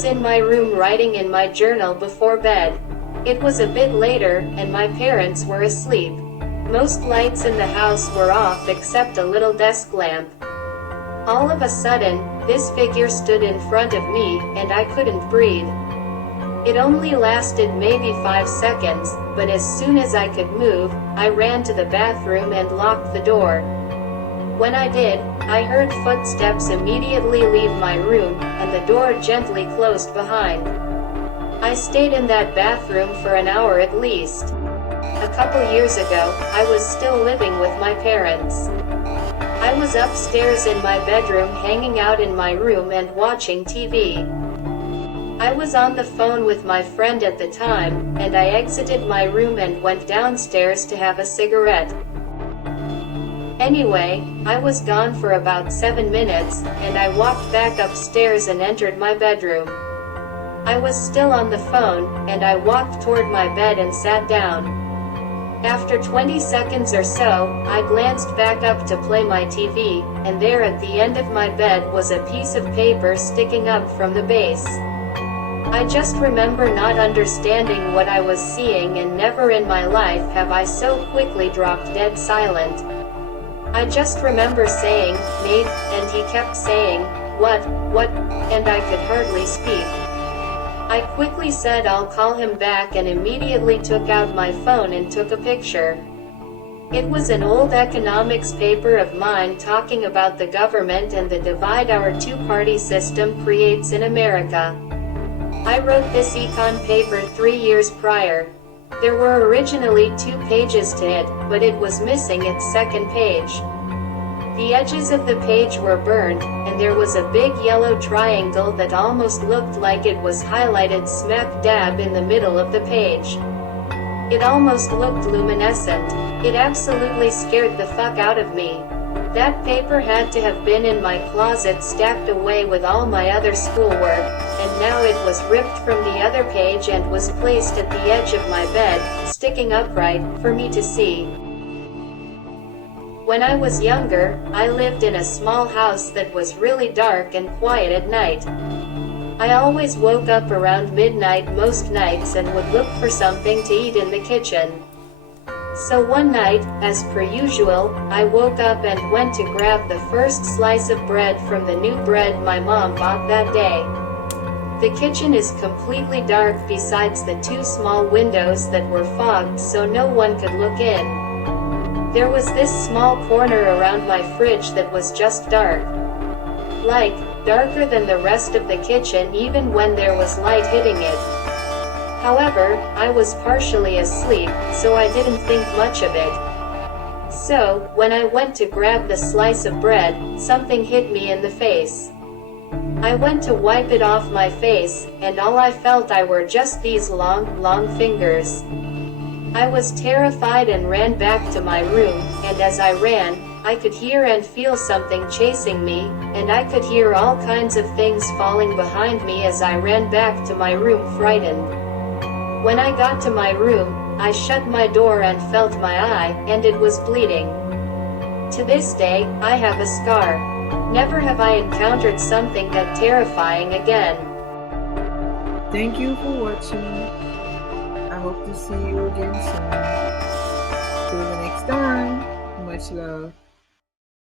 was in my room writing in my journal before bed. It was a bit later, and my parents were asleep. Most lights in the house were off except a little desk lamp. All of a sudden, this figure stood in front of me, and I couldn't breathe. It only lasted maybe 5 seconds, but as soon as I could move, I ran to the bathroom and locked the door. When I did, I heard footsteps immediately leave my room, and the door gently closed behind. I stayed in that bathroom for an hour at least. A couple years ago, I was still living with my parents. I was upstairs in my bedroom hanging out in my room and watching TV. I was on the phone with my friend at the time, and I exited my room and went downstairs to have a cigarette. Anyway, I was gone for about 7 minutes, and I walked back upstairs and entered my bedroom. I was still on the phone, and I walked toward my bed and sat down. After 20 seconds or so, I glanced back up to play my TV, and there at the end of my bed was a piece of paper sticking up from the base. I just remember not understanding what I was seeing, and never in my life have I so quickly dropped dead silent. I just remember saying, "Nate," and he kept saying, what, and I could hardly speak. I quickly said I'll call him back and immediately took out my phone and took a picture. It was an old economics paper of mine talking about the government and the divide our two-party system creates in America. I wrote this econ paper 3 years prior. There were originally 2 pages to it, but it was missing its second page. The edges of the page were burned, and there was a big yellow triangle that almost looked like it was highlighted smack dab in the middle of the page. It almost looked luminescent. It absolutely scared the fuck out of me. That paper had to have been in my closet stacked away with all my other schoolwork, and now it was ripped from the other page and was placed at the edge of my bed, sticking upright, for me to see. When I was younger, I lived in a small house that was really dark and quiet at night. I always woke up around midnight most nights and would look for something to eat in the kitchen. So one night, as per usual, I woke up and went to grab the first slice of bread from the new bread my mom bought that day. The kitchen is completely dark besides the 2 small windows that were fogged so no one could look in. There was this small corner around my fridge that was just dark. Like, darker than the rest of the kitchen even when there was light hitting it. However, I was partially asleep, so I didn't think much of it. So, when I went to grab the slice of bread, something hit me in the face. I went to wipe it off my face, and all I felt were just these long fingers. I was terrified and ran back to my room, and as I ran, I could hear and feel something chasing me, and I could hear all kinds of things falling behind me as I ran back to my room frightened. When I got to my room, I shut my door and felt my eye, and it was bleeding. To this day, I have a scar. Never have I encountered something that terrifying again. Thank you for watching. I hope to see you again soon. Till the next time, much love.